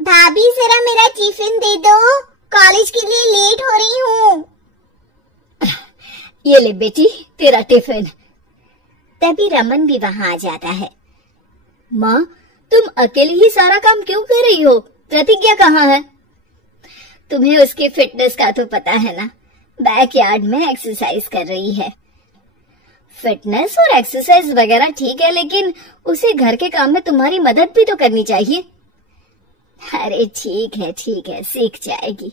भाभी जरा मेरा टिफिन दे दो, कॉलेज के लिए लेट हो रही हूँ। ये ले बेटी तेरा टिफिन। तभी रमन भी वहां आ जाता है। माँ तुम अकेले ही सारा काम क्यों कर रही हो? प्रतिज्ञा कहाँ है? तुम्हें उसकी फिटनेस का तो पता है ना, बैकयार्ड में एक्सरसाइज कर रही है। फिटनेस और एक्सरसाइज वगैरह ठीक है, लेकिन उसे घर के काम में तुम्हारी मदद भी तो करनी चाहिए। अरे ठीक है सीख जाएगी।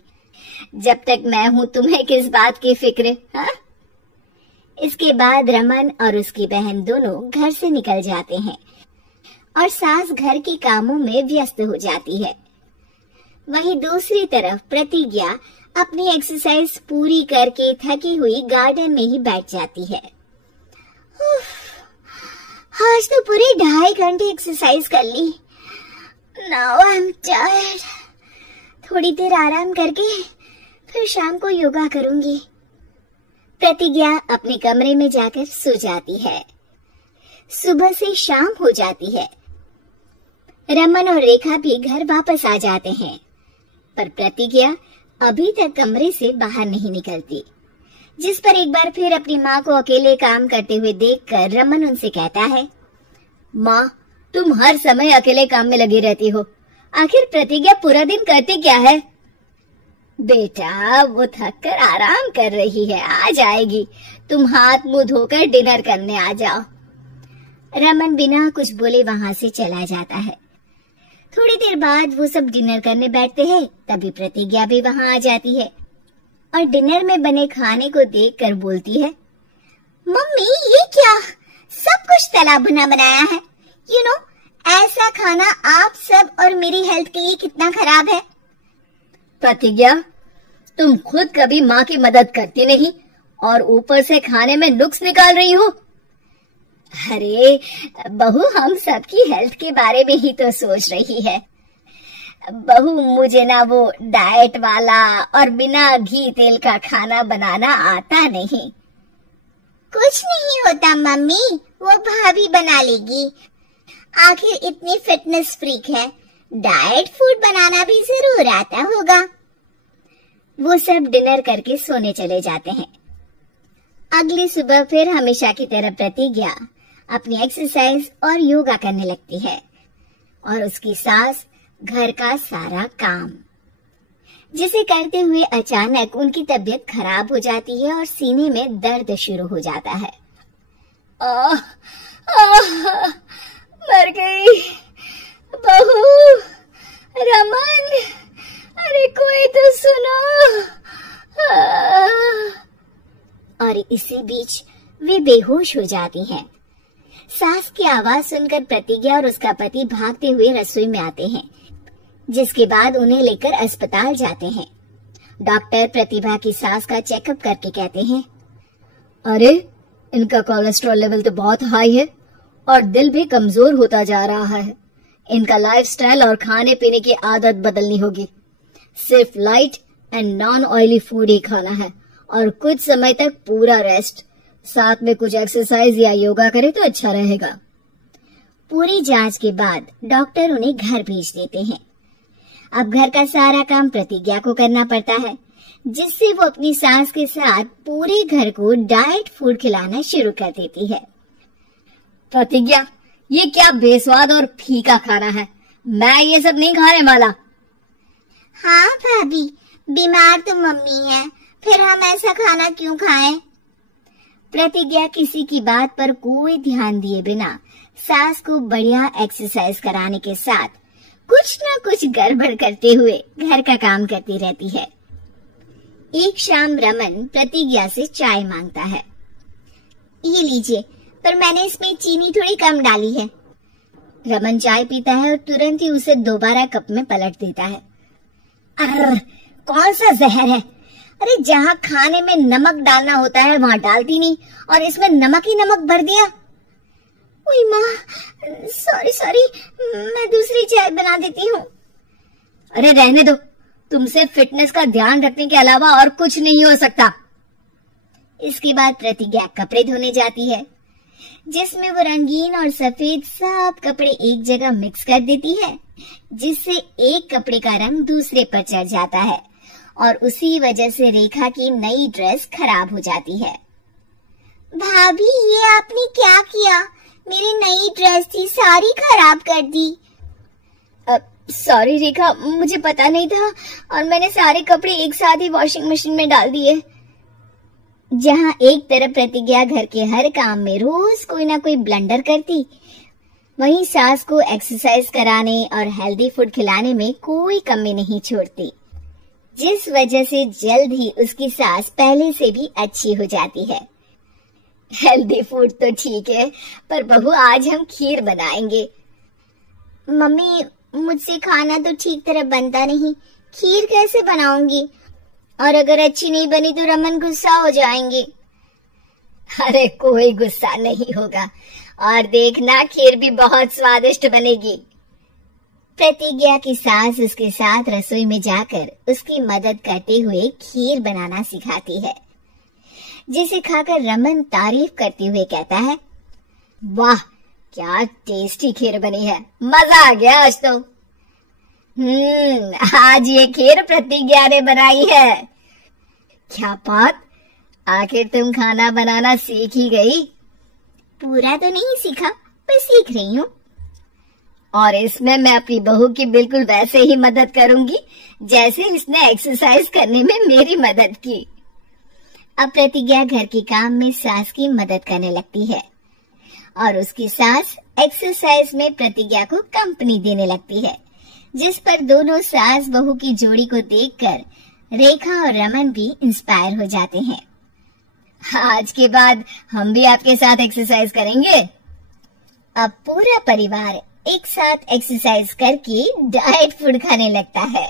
जब तक मैं हूं तुम्हें किस बात की फिक्र? हाँ। इसके बाद रमन और उसकी बहन दोनों घर से निकल जाते हैं और सास घर के कामों में व्यस्त हो जाती है। वहीं दूसरी तरफ प्रतिज्ञा अपनी एक्सरसाइज पूरी करके थकी हुई गार्डन में ही बैठ जाती है। आज तो पूरे 2.5 घंटे एक्सरसाइज कर ली। Now I am tired. थोड़ी देर आराम करके फिर शाम को योगा करूंगी। प्रतिज्ञा अपने कमरे में जाकर सो जाती है। सुबह से शाम हो जाती है। रमन और रेखा भी घर वापस आ जाते हैं, पर प्रतिज्ञा अभी तक कमरे से बाहर नहीं निकलती, जिस पर एक बार फिर अपनी माँ को अकेले काम करते हुए देखकर रमन उनसे कहता है, माँ तुम हर समय अकेले काम में लगी रहती हो, आखिर प्रतिज्ञा पूरा दिन करती क्या है? बेटा वो थक कर आराम कर रही है, आ जाएगी। तुम हाथ मुंह धोकर डिनर करने आ जाओ। रमन बिना कुछ बोले वहां से चला जाता है। थोड़ी देर बाद वो सब डिनर करने बैठते हैं, तभी प्रतिज्ञा भी वहां आ जाती है और डिनर में बने खाने को देखकर बोलती है, मम्मी ये क्या, सब कुछ तला भुना बनाया है। यू नो ऐसा खाना आप सब और मेरी हेल्थ के लिए कितना खराब है। प्रतिज्ञा तुम खुद कभी माँ की मदद करती नहीं और ऊपर से खाने में नुक्स निकाल रही हो। अरे बहू हम सबकी हेल्थ के बारे में ही तो सोच रही है। बहू मुझे ना वो डाइट वाला और बिना घी तेल का खाना बनाना आता नहीं। कुछ नहीं होता मम्मी, वो भाभी बना लेगी। आखिर इतनी फिटनेस फ्रीक है, डाइट फूड बनाना भी जरूर आता होगा। वो सब डिनर करके सोने चले जाते हैं। अगली सुबह फिर हमेशा की तरह प्रतिज्ञा अपनी एक्सरसाइज और योगा करने लगती है और उसकी सास घर का सारा काम, जिसे करते हुए अचानक उनकी तबीयत खराब हो जाती है और सीने में दर्द शुरू हो जाता है। मर गई बहू। रमन अरे कोई तो सुनो। और इसी बीच वे बेहोश हो जाती हैं। सास की आवाज सुनकर प्रतिज्ञा और उसका पति भागते हुए रसोई में आते हैं, जिसके बाद उन्हें लेकर अस्पताल जाते हैं। डॉक्टर प्रतिभा की सास का चेकअप करके कहते हैं, अरे इनका कोलेस्ट्रॉल लेवल तो बहुत हाई है और दिल भी कमजोर होता जा रहा है। इनका लाइफस्टाइल और खाने पीने की आदत बदलनी होगी। सिर्फ light and non oily food ही खाना है और कुछ समय तक पूरा रेस्ट, साथ में कुछ एक्सरसाइज या योगा करे तो अच्छा रहेगा। पूरी जांच के बाद डॉक्टर उन्हें घर भेज देते हैं। अब घर का सारा काम प्रतिज्ञा को करना पड़ता है, जिससे वो अपनी सास के साथ पूरे घर को डाइट फूड खिलाना शुरू कर देती है। प्रतिज्ञा ये क्या बेस्वाद और फीका खाना है, मैं ये सब नहीं खाने वाला। हाँ भाभी, बीमार तो मम्मी है, फिर हम ऐसा खाना क्यों खाएं? प्रतिज्ञा किसी की बात पर कोई ध्यान दिए बिना सास को बढ़िया एक्सरसाइज कराने के साथ कुछ न कुछ गड़बड़ करते हुए घर का काम करती रहती है। एक शाम रमन प्रतिज्ञा से चाय मांगता है। ये लीजिए, पर मैंने इसमें चीनी थोड़ी कम डाली है। रमन चाय पीता है और तुरंत ही उसे दोबारा कप में पलट देता है। कौन सा जहर है? अरे जहाँ खाने में नमक डालना होता है वहाँ डालती नहीं और इसमें नमक ही नमक भर दिया। ओए माँ, सॉरी, मैं दूसरी चाय बना देती हूँ। अरे रहने दो, तुमसे फिटनेस का ध्यान रखने के अलावा और कुछ नहीं हो सकता। इसके बाद प्रतिज्ञा कपड़े धोने जाती है। जिसमें वो रंगीन और सफेद सब कपड़े एक जगह मिक्स कर देती है, जिससे एक कपड़े का रंग दूसरे पर चढ़ जाता है और उसी वजह से रेखा की नई ड्रेस खराब हो जाती है। भाभी, ये आपने क्या किया? मेरी नई ड्रेस थी, सारी खराब कर दी। सॉरी रेखा, मुझे पता नहीं था और मैंने सारे कपड़े एक साथ ही वॉशिंग मशीन में डाल दिए। जहाँ एक तरफ प्रतिज्ञा घर के हर काम में रोज कोई ना कोई ब्लंडर करती, वहीं सास को एक्सरसाइज कराने और हेल्दी फूड खिलाने में कोई कमी नहीं छोड़ती, जिस वजह से जल्द ही उसकी सास पहले से भी अच्छी हो जाती है। हेल्दी फूड तो ठीक है, पर बहू आज हम खीर बनाएंगे। मम्मी, मुझसे खाना तो ठीक तरह बनता नहीं, खीर कैसे बनाऊंगी? और अगर अच्छी नहीं बनी तो रमन गुस्सा हो जाएंगे। अरे कोई गुस्सा नहीं होगा, और देखना खीर भी बहुत स्वादिष्ट बनेगी। प्रतिज्ञा की सास उसके साथ रसोई में जाकर उसकी मदद करते हुए खीर बनाना सिखाती है, जिसे खाकर रमन तारीफ करते हुए कहता है, वाह क्या टेस्टी खीर बनी है, मजा आ गया आज तो। आज ये खीर प्रतिज्ञा ने बनाई है। क्या बात, आखिर तुम खाना बनाना सीख ही गई? पूरा तो नहीं सीखा, पर सीख रही हूँ। और इसमें मैं अपनी बहू की बिल्कुल वैसे ही मदद करूंगी जैसे इसने एक्सरसाइज करने में मेरी मदद की। अब प्रतिज्ञा घर के काम में सास की मदद करने लगती है और उसकी सास एक्सरसाइज में प्रतिज्ञा को कंपनी देने लगती है, जिस पर दोनों सास बहू की जोड़ी को देखकर रेखा और रमन भी इंस्पायर हो जाते हैं। आज के बाद हम भी आपके साथ एक्सरसाइज करेंगे। अब पूरा परिवार एक साथ एक्सरसाइज करके डाइट फूड खाने लगता है।